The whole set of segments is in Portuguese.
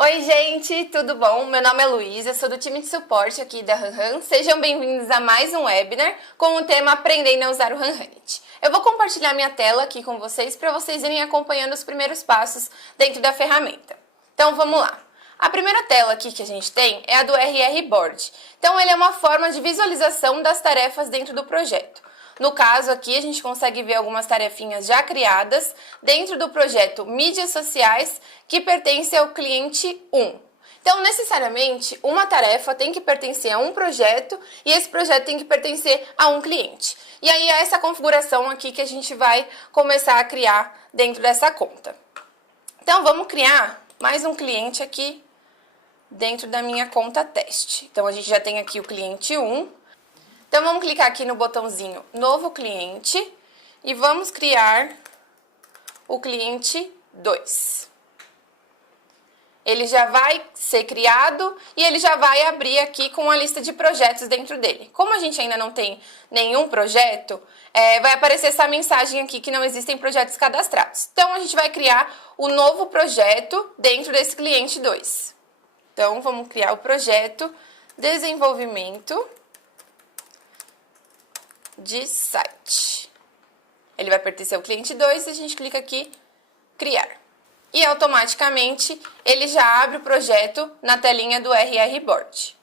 Oi, gente, tudo bom? Meu nome é Luísa, sou do time de suporte aqui da HanHan. Sejam bem-vindos a mais um webinar com o tema Aprendendo a usar o HanHanit. Eu vou compartilhar minha tela aqui com vocês para vocês irem acompanhando os primeiros passos dentro da ferramenta. Então, vamos lá. A primeira tela aqui que a gente tem é a do RR Board. Então, ele é uma forma de visualização das tarefas dentro do projeto. No caso aqui, a gente consegue ver algumas tarefinhas já criadas dentro do projeto Mídias Sociais, que pertence ao cliente 1. Então, necessariamente, uma tarefa tem que pertencer a um projeto e esse projeto tem que pertencer a um cliente. E aí é essa configuração aqui que a gente vai começar a criar dentro dessa conta. Então, vamos criar mais um cliente aqui dentro da minha conta teste. Então, a gente já tem aqui o cliente 1. Então, vamos clicar aqui no botãozinho Novo Cliente e vamos criar o cliente 2. Ele já vai ser criado e ele já vai abrir aqui com a lista de projetos dentro dele. Como a gente ainda não tem nenhum projeto, vai aparecer essa mensagem aqui que não existem projetos cadastrados. Então, a gente vai criar o novo projeto dentro desse cliente 2. Então, vamos criar o projeto Desenvolvimento de site. Ele vai pertencer ao cliente 2 e a gente clica aqui Criar. E automaticamente ele já abre o projeto na telinha do RR Board.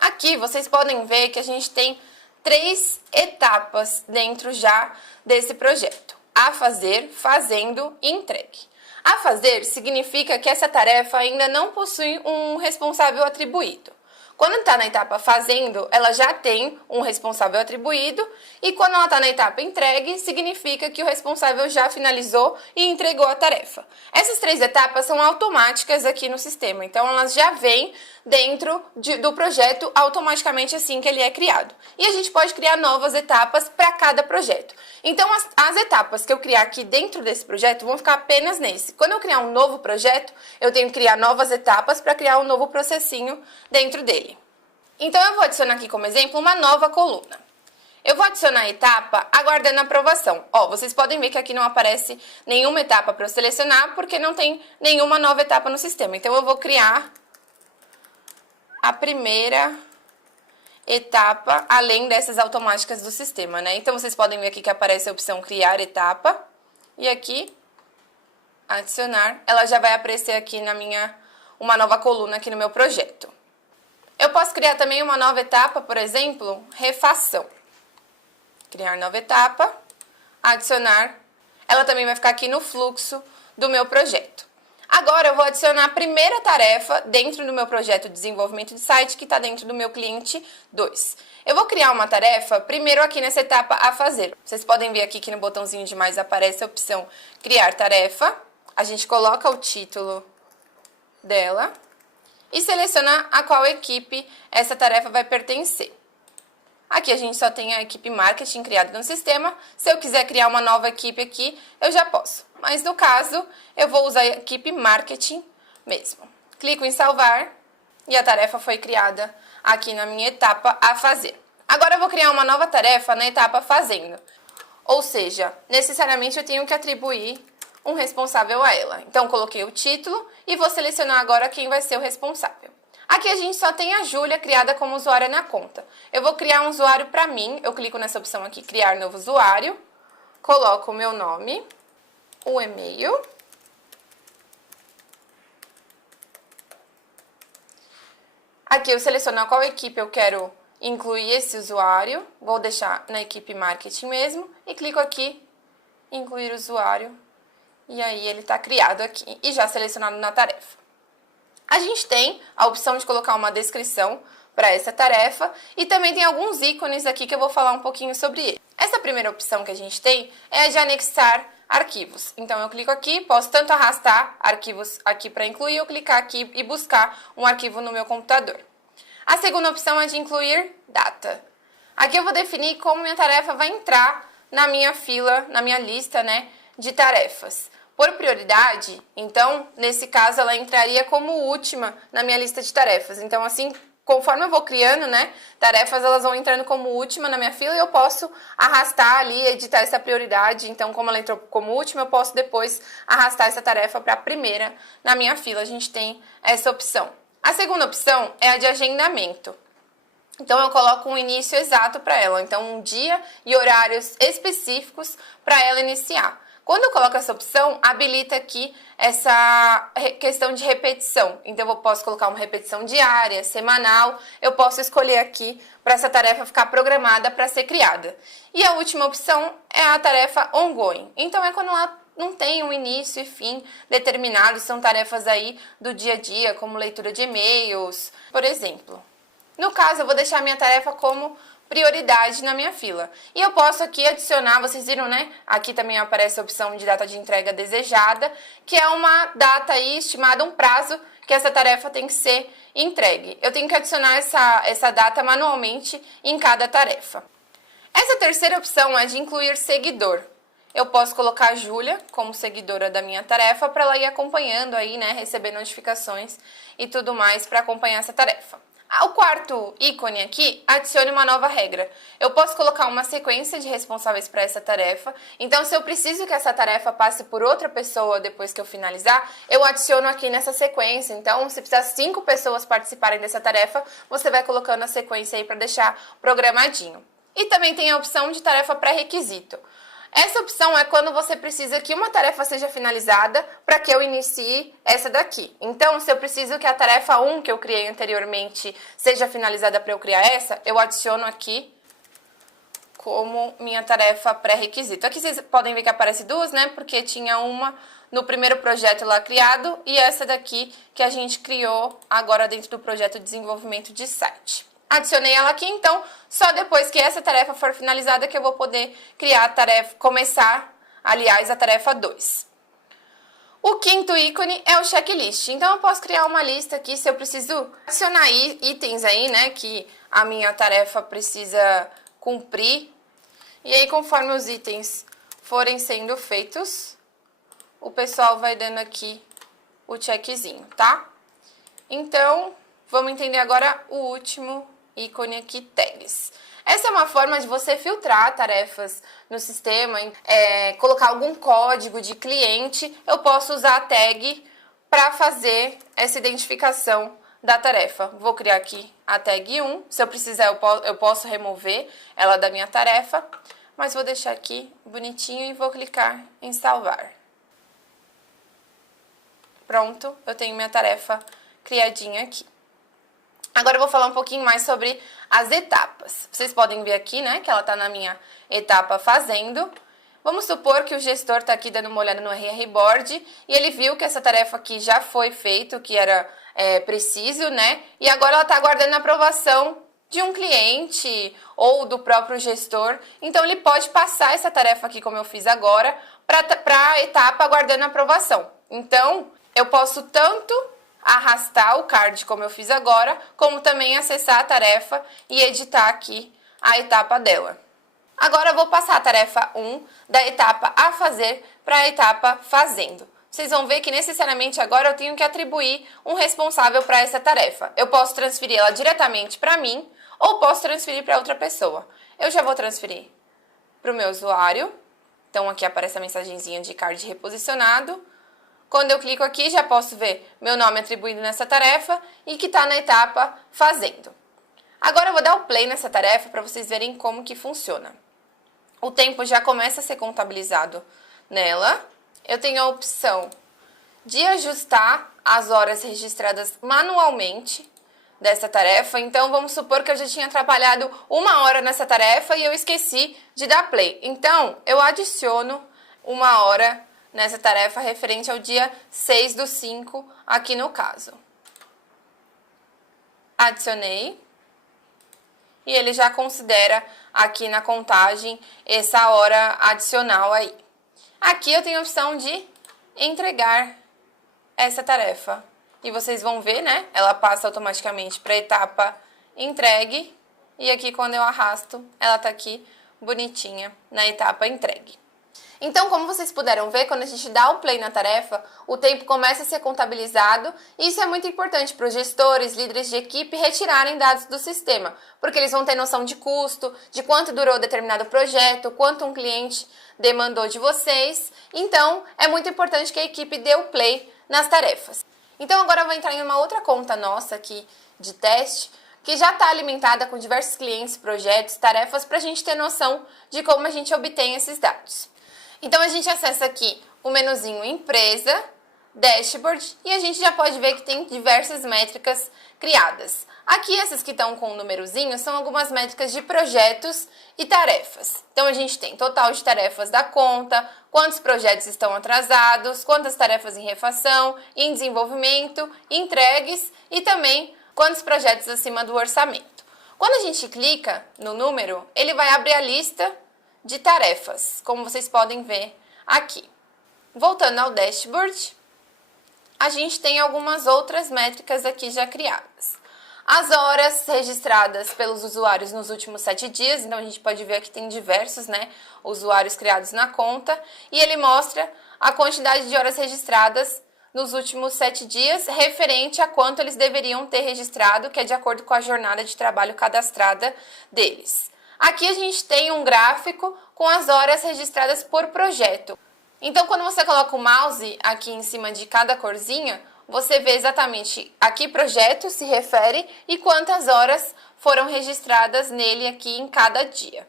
Aqui vocês podem ver que a gente tem 3 etapas dentro já desse projeto: a fazer, fazendo e entregue. A fazer significa que essa tarefa ainda não possui um responsável atribuído. Quando está na etapa fazendo, ela já tem um responsável atribuído, e quando ela está na etapa entregue, significa que o responsável já finalizou e entregou a tarefa. Essas 3 etapas são automáticas aqui no sistema, então elas já vêm dentro do projeto automaticamente assim que ele é criado. E a gente pode criar novas etapas para cada projeto. Então, as etapas que eu criar aqui dentro desse projeto vão ficar apenas nesse. Quando eu criar um novo projeto, eu tenho que criar novas etapas para criar um novo processinho dentro dele. Então, eu vou adicionar aqui como exemplo uma nova coluna. Eu vou adicionar a etapa aguardando a aprovação. Vocês podem ver que aqui não aparece nenhuma etapa para eu selecionar, porque não tem nenhuma nova etapa no sistema. Então, eu vou criar a primeira etapa, além dessas automáticas do sistema, né? Então, vocês podem ver aqui que aparece a opção Criar Etapa. E aqui, Adicionar. Ela já vai aparecer aqui uma nova coluna aqui no meu projeto. Eu posso criar também uma nova etapa, por exemplo, Refação. Criar nova etapa, Adicionar. Ela também vai ficar aqui no fluxo do meu projeto. Agora, eu vou adicionar a primeira tarefa dentro do meu projeto de desenvolvimento de site, que está dentro do meu cliente 2. Eu vou criar uma tarefa, primeiro aqui nessa etapa a fazer. Vocês podem ver aqui que no botãozinho de mais aparece a opção Criar Tarefa. A gente coloca o título dela e seleciona a qual equipe essa tarefa vai pertencer. Aqui a gente só tem a equipe marketing criada no sistema. Se eu quiser criar uma nova equipe aqui, eu já posso. Mas no caso, eu vou usar a equipe marketing mesmo. Clico em salvar e a tarefa foi criada aqui na minha etapa a fazer. Agora eu vou criar uma nova tarefa na etapa fazendo. Ou seja, necessariamente eu tenho que atribuir um responsável a ela. Então, coloquei o título e vou selecionar agora quem vai ser o responsável. Aqui a gente só tem a Júlia criada como usuária na conta. Eu vou criar um usuário para mim. Eu clico nessa opção aqui, Criar Novo Usuário. Coloco o meu nome, o e-mail. Aqui eu seleciono qual equipe eu quero incluir esse usuário. Vou deixar na equipe marketing mesmo. E clico aqui, Incluir usuário. E aí ele está criado aqui e já selecionado na tarefa. A gente tem a opção de colocar uma descrição para essa tarefa e também tem alguns ícones aqui que eu vou falar um pouquinho sobre ele. Essa primeira opção que a gente tem é a de anexar arquivos. Então, eu clico aqui, posso tanto arrastar arquivos aqui para incluir, ou clicar aqui e buscar um arquivo no meu computador. A segunda opção é de incluir data. Aqui eu vou definir como minha tarefa vai entrar na minha fila, na minha lista, né, de tarefas. Por prioridade, então, nesse caso, ela entraria como última na minha lista de tarefas. Então, assim conforme eu vou criando, né, tarefas elas vão entrando como última na minha fila e eu posso arrastar ali, editar essa prioridade. Então, como ela entrou como última, eu posso depois arrastar essa tarefa para a primeira na minha fila. A gente tem essa opção. A segunda opção é a de agendamento. Então, eu coloco um início exato para ela. Então, um dia e horários específicos para ela iniciar. Quando eu coloco essa opção, habilita aqui essa questão de repetição. Então, eu posso colocar uma repetição diária, semanal. Eu posso escolher aqui para essa tarefa ficar programada para ser criada. E a última opção é a tarefa ongoing. Então, é quando ela não tem um início e fim determinado. São tarefas aí do dia a dia, como leitura de e-mails, por exemplo. No caso, eu vou deixar a minha tarefa como prioridade na minha fila. E eu posso aqui adicionar, vocês viram, né? Aqui também aparece a opção de data de entrega desejada, que é uma data aí estimada, um prazo que essa tarefa tem que ser entregue. Eu tenho que adicionar essa data manualmente em cada tarefa. Essa terceira opção é de incluir seguidor. Eu posso colocar a Júlia como seguidora da minha tarefa para ela ir acompanhando aí, né? Receber notificações e tudo mais para acompanhar essa tarefa. O quarto ícone aqui, adicione uma nova regra. Eu posso colocar uma sequência de responsáveis para essa tarefa. Então, se eu preciso que essa tarefa passe por outra pessoa depois que eu finalizar, eu adiciono aqui nessa sequência. Então, se precisar 5 pessoas participarem dessa tarefa, você vai colocando a sequência aí para deixar programadinho. E também tem a opção de tarefa pré-requisito. Essa opção é quando você precisa que uma tarefa seja finalizada para que eu inicie essa daqui. Então, se eu preciso que a tarefa 1 que eu criei anteriormente seja finalizada para eu criar essa, eu adiciono aqui como minha tarefa pré-requisito. Aqui vocês podem ver que aparece duas, né? Porque tinha uma no primeiro projeto lá criado e essa daqui que a gente criou agora dentro do projeto de desenvolvimento de site. Adicionei ela aqui, então, só depois que essa tarefa for finalizada que eu vou poder criar a tarefa, começar, aliás, a tarefa 2. O quinto ícone é o checklist. Então, eu posso criar uma lista aqui se eu preciso adicionar itens aí, né, que a minha tarefa precisa cumprir. E aí, conforme os itens forem sendo feitos, o pessoal vai dando aqui o checkzinho, tá? Então, vamos entender agora o último ícone aqui, tags. Essa é uma forma de você filtrar tarefas no sistema, colocar algum código de cliente. Eu posso usar a tag para fazer essa identificação da tarefa. Vou criar aqui a tag 1. Se eu precisar, eu posso remover ela da minha tarefa, mas vou deixar aqui bonitinho e vou clicar em salvar. Pronto, eu tenho minha tarefa criadinha aqui. Agora eu vou falar um pouquinho mais sobre as etapas. Vocês podem ver aqui, né, que ela está na minha etapa fazendo. Vamos supor que o gestor está aqui dando uma olhada no RR Board e ele viu que essa tarefa aqui já foi feita, o que era preciso, né? E agora ela está aguardando a aprovação de um cliente ou do próprio gestor. Então, ele pode passar essa tarefa aqui, como eu fiz agora, para a etapa aguardando a aprovação. Então, eu posso tanto arrastar o card, como eu fiz agora, como também acessar a tarefa e editar aqui a etapa dela. Agora eu vou passar a tarefa 1 da etapa a fazer para a etapa fazendo. Vocês vão ver que necessariamente agora eu tenho que atribuir um responsável para essa tarefa. Eu posso transferir ela diretamente para mim ou posso transferir para outra pessoa. Eu já vou transferir para o meu usuário. Então aqui aparece a mensagenzinha de card reposicionado. Quando eu clico aqui, já posso ver meu nome atribuído nessa tarefa e que está na etapa fazendo. Agora eu vou dar o play nessa tarefa para vocês verem como que funciona. O tempo já começa a ser contabilizado nela. Eu tenho a opção de ajustar as horas registradas manualmente dessa tarefa. Então, vamos supor que eu já tinha trabalhado 1 hora nessa tarefa e eu esqueci de dar play. Então, eu adiciono 1 hora nessa tarefa referente ao dia 6/5, aqui no caso. Adicionei. E ele já considera aqui na contagem essa hora adicional aí. Aqui eu tenho a opção de entregar essa tarefa. E vocês vão ver, né? Ela passa automaticamente para a etapa entregue. E aqui quando eu arrasto, ela tá aqui bonitinha na etapa entregue. Então, como vocês puderam ver, quando a gente dá o play na tarefa, o tempo começa a ser contabilizado e isso é muito importante para os gestores, líderes de equipe retirarem dados do sistema, porque eles vão ter noção de custo, de quanto durou determinado projeto, quanto um cliente demandou de vocês. Então, é muito importante que a equipe dê o play nas tarefas. Então, agora eu vou entrar em uma outra conta nossa aqui de teste, que já está alimentada com diversos clientes, projetos, tarefas, para a gente ter noção de como a gente obtém esses dados. Então, a gente acessa aqui o menuzinho Empresa, Dashboard, e a gente já pode ver que tem diversas métricas criadas. Aqui, essas que estão com o númerozinho, são algumas métricas de projetos e tarefas. Então, a gente tem total de tarefas da conta, quantos projetos estão atrasados, quantas tarefas em refação, em desenvolvimento, entregues e também quantos projetos acima do orçamento. Quando a gente clica no número, ele vai abrir a lista de tarefas, como vocês podem ver aqui. Voltando ao dashboard, a gente tem algumas outras métricas aqui já criadas. As horas registradas pelos usuários nos últimos 7 dias, então a gente pode ver que tem diversos, usuários criados na conta, e ele mostra a quantidade de horas registradas nos últimos 7 dias, referente a quanto eles deveriam ter registrado, que é de acordo com a jornada de trabalho cadastrada deles. Aqui a gente tem um gráfico com as horas registradas por projeto. Então, quando você coloca o mouse aqui em cima de cada corzinha, você vê exatamente a que projeto se refere e quantas horas foram registradas nele aqui em cada dia.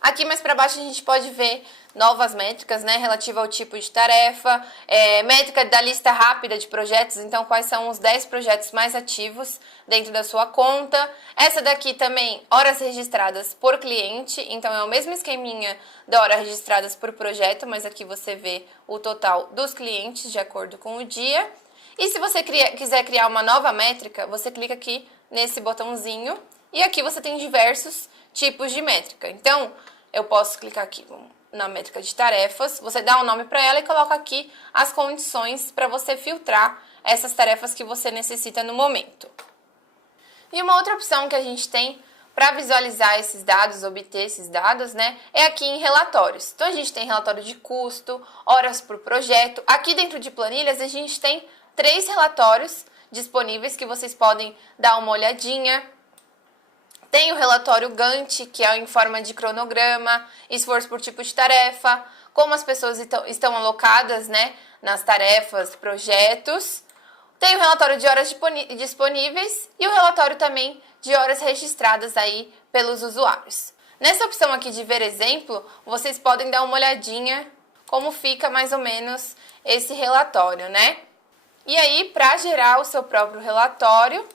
Aqui mais para baixo a gente pode ver novas métricas, relativa ao tipo de tarefa, métrica da lista rápida de projetos, então quais são os 10 projetos mais ativos dentro da sua conta. Essa daqui também, horas registradas por cliente, então é o mesmo esqueminha da hora registradas por projeto, mas aqui você vê o total dos clientes de acordo com o dia. E se você quiser criar uma nova métrica, você clica aqui nesse botãozinho e aqui você tem diversos tipos de métrica. Então, eu posso clicar aqui na métrica de tarefas, você dá um nome para ela e coloca aqui as condições para você filtrar essas tarefas que você necessita no momento. E uma outra opção que a gente tem para visualizar esses dados, obter esses dados, é aqui em relatórios. Então, a gente tem relatório de custo, horas por projeto. Aqui dentro de planilhas, a gente tem 3 relatórios disponíveis que vocês podem dar uma olhadinha. Tem o relatório Gantt, que é em forma de cronograma, esforço por tipo de tarefa, como as pessoas estão alocadas nas tarefas, projetos. Tem o relatório de horas disponíveis e o relatório também de horas registradas aí pelos usuários. Nessa opção aqui de ver exemplo, vocês podem dar uma olhadinha como fica mais ou menos esse relatório, E aí, para gerar o seu próprio relatório,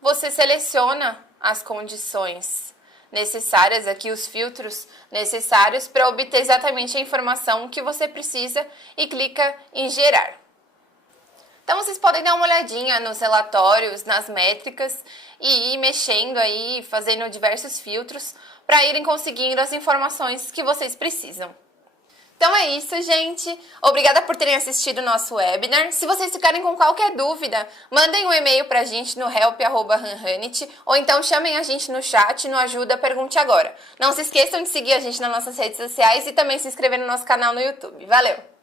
você seleciona as condições necessárias, aqui os filtros necessários para obter exatamente a informação que você precisa e clica em gerar. Então, vocês podem dar uma olhadinha nos relatórios, nas métricas e ir mexendo aí, fazendo diversos filtros para irem conseguindo as informações que vocês precisam. Então é isso, gente. Obrigada por terem assistido o nosso webinar. Se vocês ficarem com qualquer dúvida, mandem um e-mail pra gente no help@runhunit ou então chamem a gente no chat, no Ajuda, Pergunte Agora. Não se esqueçam de seguir a gente nas nossas redes sociais e também se inscrever no nosso canal no YouTube. Valeu!